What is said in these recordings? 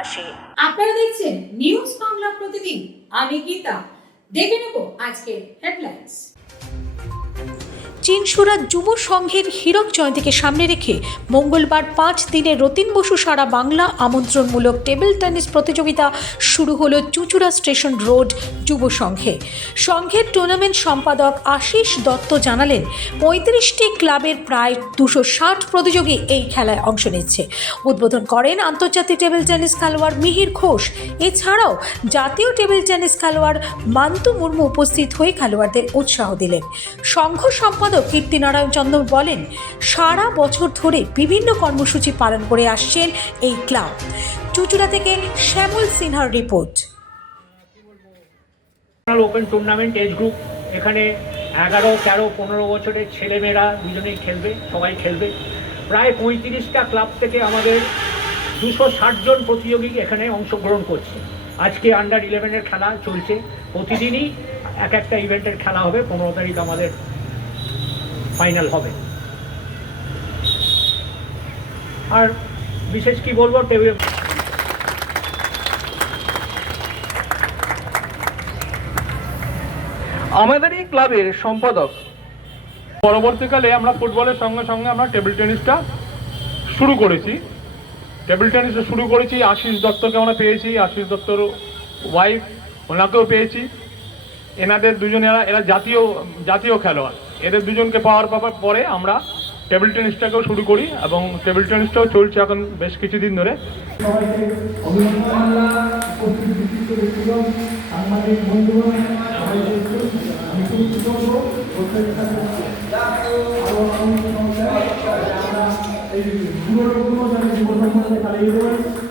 পাশে। আপনারা দেখছেন নিউজ বাংলা প্রতিদিন, আমি গীতা। দেখে নেব আজকে হেডলাইন্স। চিনসুরা যুব সংঘের হীরক জয়ন্তীকে সামনে রেখে মঙ্গলবার 5 দিনের রতিন বসু সারা বাংলা আমন্ত্রণমূলক টেবিল টেনিস প্রতিযোগিতা শুরু হলো চুঁচুড়া স্টেশন রোড যুব সংঘে। সংঘের টুর্নামেন্ট সম্পাদক আশিস দত্ত জানালেন 35টি ক্লাবের প্রায় 260 প্রতিযোগী এই খেলায় অংশ নিচ্ছে। উদ্বোধন করেন আন্তর্জাতিক টেবিল টেনিস খেলোয়াড় মিহির ঘোষ। এছাড়াও জাতীয় টেবিল টেনিস খেলোয়াড় মান্তু মুর্মু উপস্থিত হয়ে খেলোয়াড়দের উৎসাহ দিলেন। সংঘ সম্পাদক কীর্তিনারায়ণ চন্দ্র বলেন, সারা বছর ধরে বিভিন্ন কর্মসূচি পালন করে আসছেন এই ক্লাব। চুঁচুড়া থেকে শ্যামল সিনহার report. Open tournament age group, এখানে 11, 13, 15 বছরের ছেলেমেয়েরা দুজনেই খেলবে, সবাই খেলবে। প্রায় 35টা ক্লাব থেকে আমাদের 260 জন প্রতিযোগী এখানে অংশগ্রহণ করছে। আজকে আন্ডার 11-এর খেলা চলছে। প্রতিদিনই একটা ইভেন্টের খেলা হবে। 15 তারিখ আমাদের ফাইনাল হবে। আর বিশেষ কি বলবো, আমাদের এই ক্লাবের সম্পাদক। পরবর্তীকালে আমরা ফুটবলের সঙ্গে সঙ্গে আমরা টেবিল টেনিসটা শুরু করেছি। আশিস দত্তকে আমরা পেয়েছি, আশিস দত্তর ওয়াইফ, ওনাকেও পেয়েছি। এনাদের দুজনেরা এরা জাতীয় খেলোয়াড়। এদের দুজনকে পাওয়ার পরে আমরা টেবিল টেনিসটাকেও শুরু করি এবং টেবিল টেনিসটাও চলছে এখন বেশ কিছুদিন ধরে।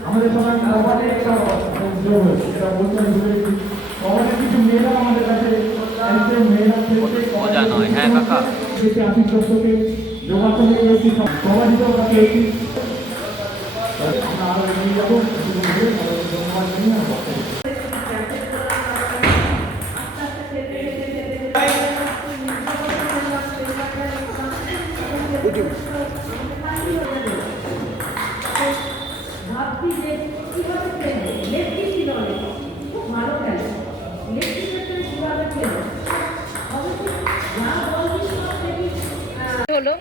আমাদের সবাই কিছু মেয়েরা আমাদের কাছে মজা নয়। হ্যাঁ কাকা, আশিস দত্তকে যোগাযোগ করেছি, সমাজিত পেয়েছি। আমরা আরো এগিয়ে যাবো। হলো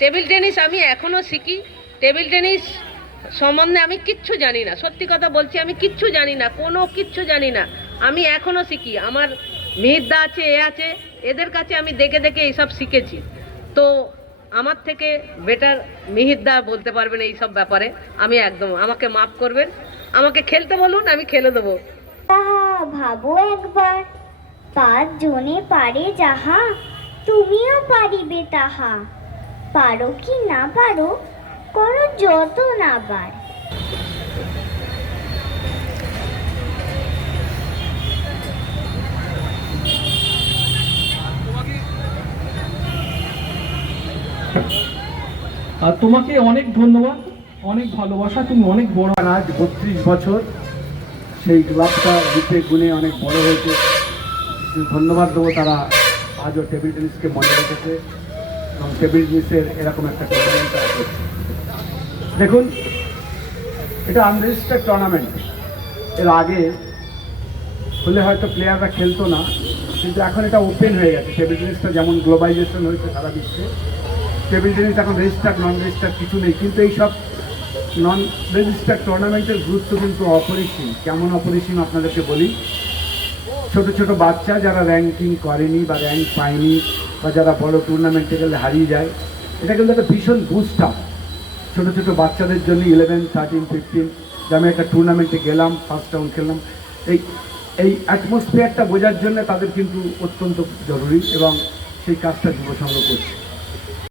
টেবিল টেনিস আমি এখনও শিখি। টেবিল টেনিস সম্বন্ধে আমি কিচ্ছু জানি না, সত্যি কথা বলছি, আমি কিচ্ছু জানি না, কিচ্ছু জানি না। আমি এখনও শিখি। আমার মিহিরদা আছে, আছে, এদের কাছে আমি দেখে দেখে এইসব শিখেছি। তো আমার থেকে বেটার মিহিরদা বলতে পারবেন এইসব ব্যাপারে। আমি একদম, আমাকে মাফ করবেন, আমাকে খেলতে বলুন, আমি খেলে দেবো। ভাবো একবার, 5 জনে পারে যাহা, তুমিও পারিবে তাহা। পারো কি না পারো, করো যত না বার। আর তোমাকে অনেক ধন্যবাদ, অনেক ভালোবাসা। তুমি অনেক বড়। আজ 32 বছর সেই ক্লাবটা রূপে গুণে অনেক বড় হয়েছে। ধন্যবাদ দেবো, তারা আজও টেবিল টেনিসকে মনে রেখেছে এবং টেবিল টেনিসের এরকম একটা টুর্নামেন্ট তারা করছে। দেখুন, এটা আনরেজিস্টার্ড টুর্নামেন্ট। এর আগে হলে হয়তো প্লেয়াররা খেলতো না, কিন্তু এখন এটা ওপেন হয়ে গেছে। টেবিল টেনিসটা যেমন গ্লোবালাইজেশন হয়েছে সারা বিশ্বে, টেবিল টেনিস এখন রেজিস্টার্ড নন রেজিস্টার্ড কিছু নেই। কিন্তু এইসব নন রেজিস্টার্ড টুর্নামেন্টের গুরুত্ব কিন্তু অপরিসীম। কেমন অপরিসীম আপনাদেরকে বলি। ছোট ছোট বাচ্চা যারা র্যাঙ্কিং করেনি বা র্যাঙ্ক পায়নি বা যারা বড় টুর্নামেন্টে গেলে হারিয়ে যায়, এটা কিন্তু একটা ভীষণ বুস্ট আপ ছোটো ছোটো বাচ্চাদের জন্য। 11, 13, 15 যে আমি একটা টুর্নামেন্টে গেলাম, ফার্স্ট রাউন্ড খেললাম, এই অ্যাটমসফিয়ারটা বোঝার জন্য তাদের কিন্তু অত্যন্ত জরুরি এবং সেই কাজটা যুব সংঘ করছে।